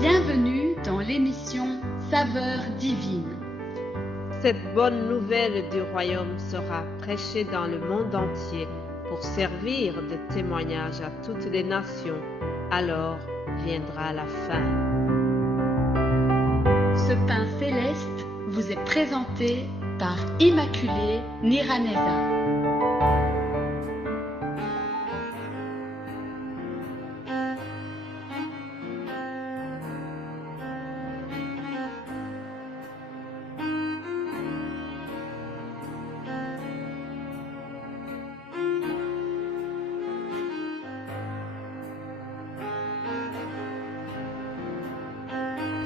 Bienvenue dans l'émission Saveurs divines. Cette bonne nouvelle du royaume sera prêchée dans le monde entier pour servir de témoignage à toutes les nations. Alors viendra la fin. Ce pain céleste vous est présenté par Immaculée Niraneza.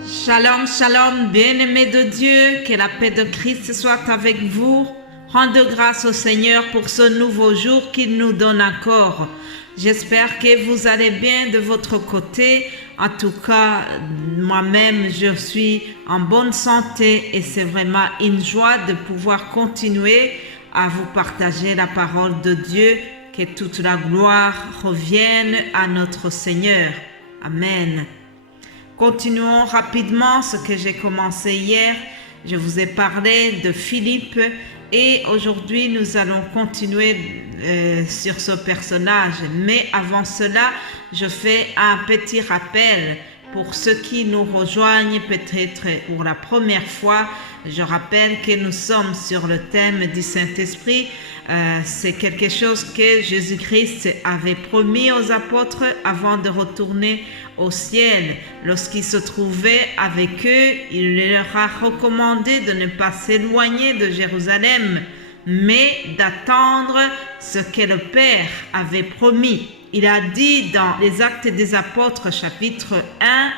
Shalom, shalom, bien-aimés de Dieu, que la paix de Christ soit avec vous. Rendez grâce au Seigneur pour ce nouveau jour qu'il nous donne encore. J'espère que vous allez bien de votre côté. En tout cas, moi-même, je suis en bonne santé et c'est vraiment une joie de pouvoir continuer à vous partager la parole de Dieu. Que toute la gloire revienne à notre Seigneur. Amen. Continuons rapidement ce que j'ai commencé hier. Je vous ai parlé de Philippe et aujourd'hui nous allons continuer sur ce personnage. Mais avant cela, je fais un petit rappel pour ceux qui nous rejoignent peut-être pour la première fois. Je rappelle que nous sommes sur le thème du Saint-Esprit. C'est quelque chose que Jésus-Christ avait promis aux apôtres avant de retourner au ciel. Lorsqu'il se trouvait avec eux, il leur a recommandé de ne pas s'éloigner de Jérusalem, mais d'attendre ce que le Père avait promis. Il a dit dans les Actes des Apôtres, chapitre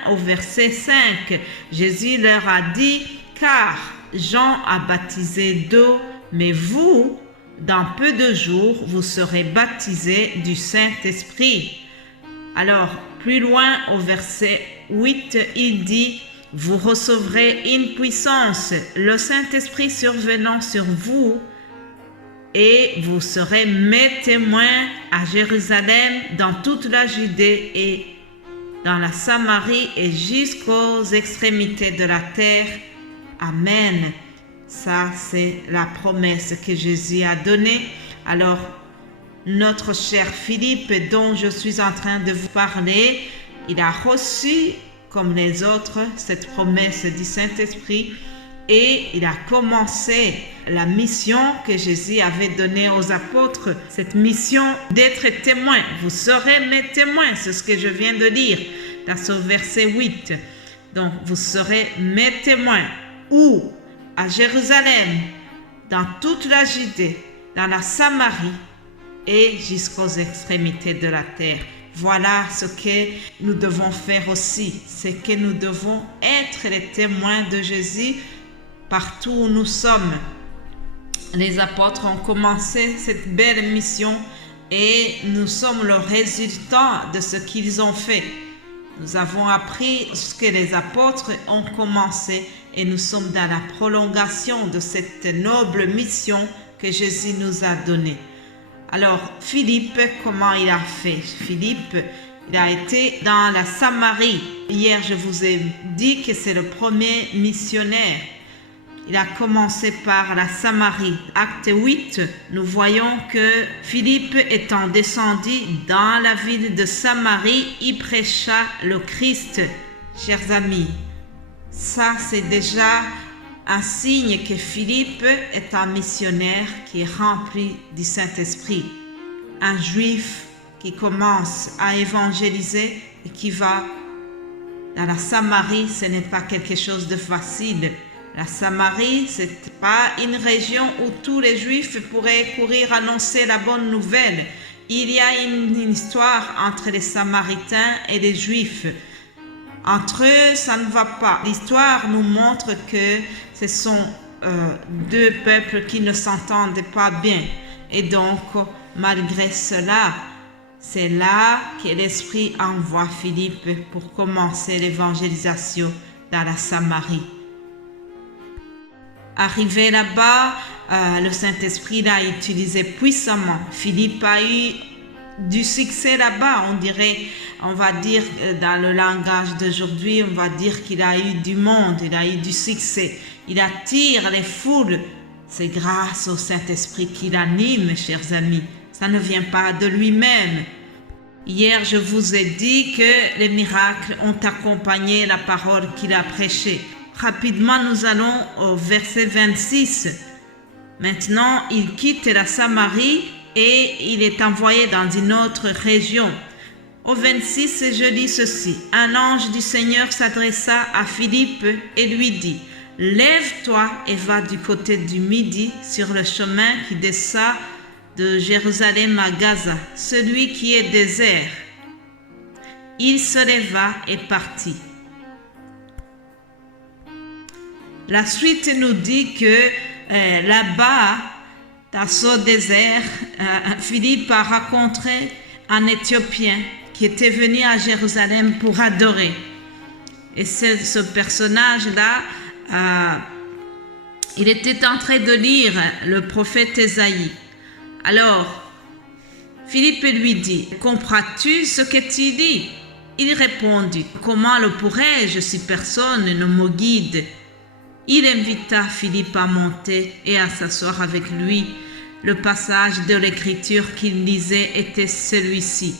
1, au verset 5, Jésus leur a dit, « Car Jean a baptisé d'eau, mais vous, dans peu de jours, vous serez baptisés du Saint-Esprit. » Alors, plus loin au verset 8, il dit, « Vous recevrez une puissance, le Saint-Esprit survenant sur vous, et vous serez mes témoins à Jérusalem, dans toute la Judée et dans la Samarie et jusqu'aux extrémités de la terre. Amen. » Ça, c'est la promesse que Jésus a donnée. Alors, notre cher Philippe, dont je suis en train de vous parler, il a reçu, comme les autres, cette promesse du Saint-Esprit et il a commencé la mission que Jésus avait donnée aux apôtres, cette mission d'être témoin. Vous serez mes témoins, c'est ce que je viens de dire dans ce verset 8. Donc, vous serez mes témoins. Où? À Jérusalem, dans toute la Judée, dans la Samarie et jusqu'aux extrémités de la terre. Voilà ce que nous devons faire aussi, c'est que nous devons être les témoins de Jésus partout où nous sommes. Les apôtres ont commencé cette belle mission et nous sommes le résultat de ce qu'ils ont fait. Nous avons appris ce que les apôtres ont commencé et nous sommes dans la prolongation de cette noble mission que Jésus nous a donnée. Alors, Philippe, comment il a fait? Philippe, il a été dans la Samarie. Hier, je vous ai dit que c'est le premier missionnaire. Il a commencé par la Samarie. Acte 8, nous voyons que Philippe étant descendu dans la ville de Samarie, il prêcha le Christ. Chers amis, ça c'est déjà un signe que Philippe est un missionnaire qui est rempli du Saint-Esprit. Un juif qui commence à évangéliser et qui va dans la Samarie, ce n'est pas quelque chose de facile. La Samarie, ce n'est pas une région où tous les Juifs pourraient courir annoncer la bonne nouvelle. Il y a une histoire entre les Samaritains et les Juifs. Entre eux, ça ne va pas. L'histoire nous montre que ce sont deux peuples qui ne s'entendent pas bien. Et donc, malgré cela, c'est là que l'Esprit envoie Philippe pour commencer l'évangélisation dans la Samarie. Arrivé là-bas, le Saint-Esprit l'a utilisé puissamment. Philippe a eu du succès là-bas. On va dire dans le langage d'aujourd'hui, on va dire qu'il a eu du monde, il a eu du succès. Il attire les foules. C'est grâce au Saint-Esprit qui l'anime, chers amis. Ça ne vient pas de lui-même. Hier, je vous ai dit que les miracles ont accompagné la parole qu'il a prêchée. Rapidement, nous allons au verset 26. Maintenant, il quitte la Samarie et il est envoyé dans une autre région. Au 26, je lis ceci. Un ange du Seigneur s'adressa à Philippe et lui dit, « Lève-toi et va du côté du Midi sur le chemin qui descend de Jérusalem à Gaza, celui qui est désert. » Il se leva et partit. La suite nous dit que là-bas, dans ce désert, Philippe a rencontré un Éthiopien qui était venu à Jérusalem pour adorer. Et ce personnage-là, il était en train de lire le prophète Ésaïe. Alors, Philippe lui dit, « Comprends-tu ce que tu lis ?» Il répondit, « Comment le pourrais-je si personne ne me guide ?» Il invita Philippe à monter et à s'asseoir avec lui. Le passage de l'écriture qu'il lisait était celui-ci.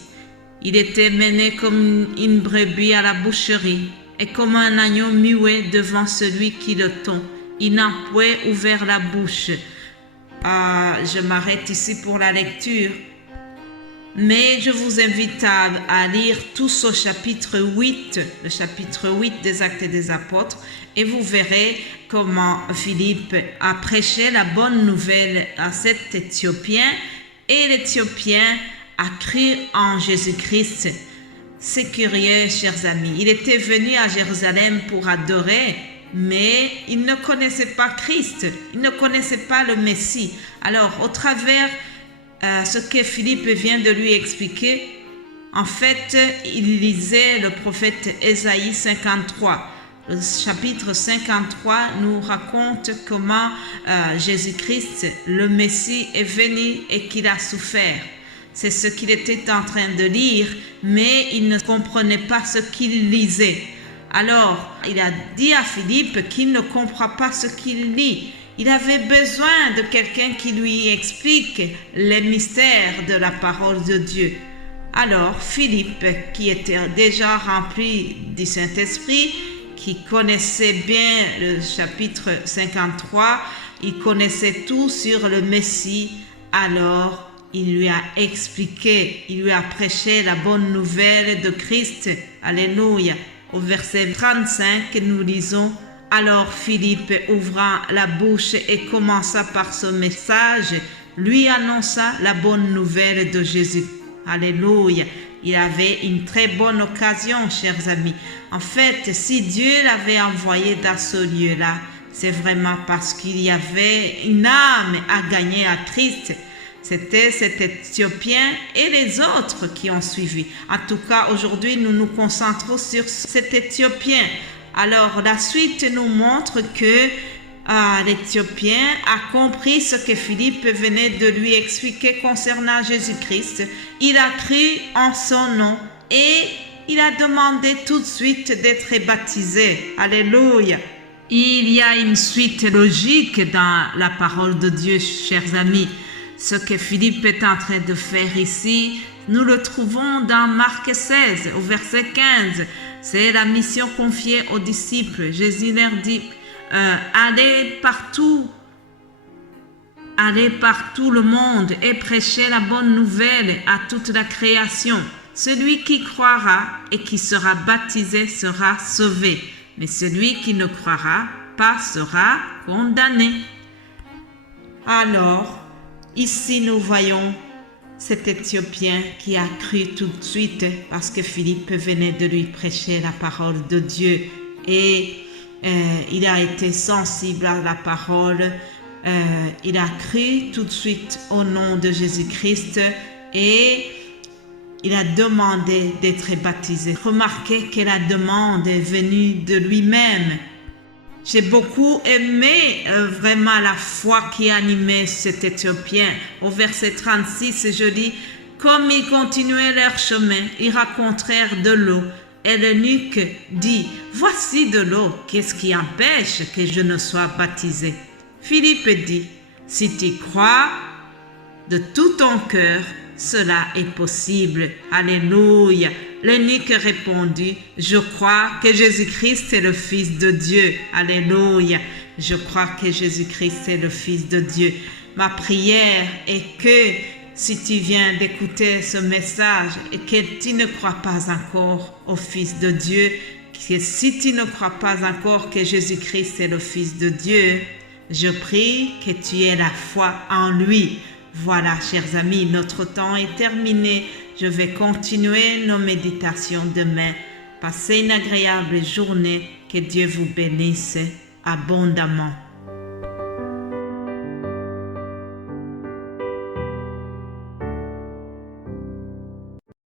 Il était mené comme une brebis à la boucherie et comme un agneau muet devant celui qui le tond. Il n'a point ouvert la bouche. Je m'arrête ici pour la lecture. Mais je vous invite à lire tout ce chapitre 8, le chapitre 8 des Actes des Apôtres, et vous verrez comment Philippe a prêché la bonne nouvelle à cet Éthiopien, et l'Éthiopien a cru en Jésus-Christ. C'est curieux, chers amis. Il était venu à Jérusalem pour adorer, mais il ne connaissait pas Christ, il ne connaissait pas le Messie. Alors, au travers ce que Philippe vient de lui expliquer, en fait, il lisait le prophète Ésaïe 53. Le chapitre 53 nous raconte comment Jésus-Christ, le Messie, est venu et qu'il a souffert. C'est ce qu'il était en train de lire, mais il ne comprenait pas ce qu'il lisait. Alors, il a dit à Philippe qu'il ne comprend pas ce qu'il lit. Il avait besoin de quelqu'un qui lui explique les mystères de la parole de Dieu. Alors, Philippe, qui était déjà rempli du Saint-Esprit, qui connaissait bien le chapitre 53, il connaissait tout sur le Messie, alors il lui a expliqué, il lui a prêché la bonne nouvelle de Christ. Alléluia. Au verset 35, nous lisons, « Alors Philippe ouvra la bouche et commença par ce message, lui annonça la bonne nouvelle de Jésus. » Alléluia. Il avait une très bonne occasion, chers amis. En fait, si Dieu l'avait envoyé dans ce lieu-là, c'est vraiment parce qu'il y avait une âme à gagner à Christ. C'était cet Éthiopien et les autres qui ont suivi. En tout cas, aujourd'hui, nous nous concentrons sur cet Éthiopien. Alors, la suite nous montre que l'Éthiopien a compris ce que Philippe venait de lui expliquer concernant Jésus-Christ. Il a cru en son nom et il a demandé tout de suite d'être baptisé. Alléluia. Il y a une suite logique dans la parole de Dieu, chers amis. Ce que Philippe est en train de faire ici, nous le trouvons dans Marc 16, au verset 15. C'est la mission confiée aux disciples. Jésus leur dit, allez partout le monde et prêchez la bonne nouvelle à toute la création. Celui qui croira et qui sera baptisé sera sauvé, mais celui qui ne croira pas sera condamné. Alors, ici nous voyons cet Éthiopien qui a cru tout de suite parce que Philippe venait de lui prêcher la parole de Dieu et il a été sensible à la parole, il a cru tout de suite au nom de Jésus-Christ et il a demandé d'être baptisé. Remarquez que la demande est venue de lui-même. J'ai beaucoup aimé vraiment la foi qui animait cet Éthiopien. Au verset 36, je lis, Comme ils continuaient leur chemin, ils rencontrèrent de l'eau. Et l'eunuque dit, « Voici de l'eau, qu'est-ce qui empêche que je ne sois baptisé ?» Philippe dit, « Si tu crois de tout ton cœur, cela est possible. » Alléluia. L'eunuque répondit, « Je crois que Jésus-Christ est le Fils de Dieu. » Alléluia. Je crois que Jésus-Christ est le Fils de Dieu. Ma prière est que si tu viens d'écouter ce message et que tu ne crois pas encore au Fils de Dieu, que si tu ne crois pas encore que Jésus-Christ est le Fils de Dieu, je prie que tu aies la foi en lui. Voilà, chers amis, notre temps est terminé. Je vais continuer nos méditations demain. Passez une agréable journée. Que Dieu vous bénisse abondamment.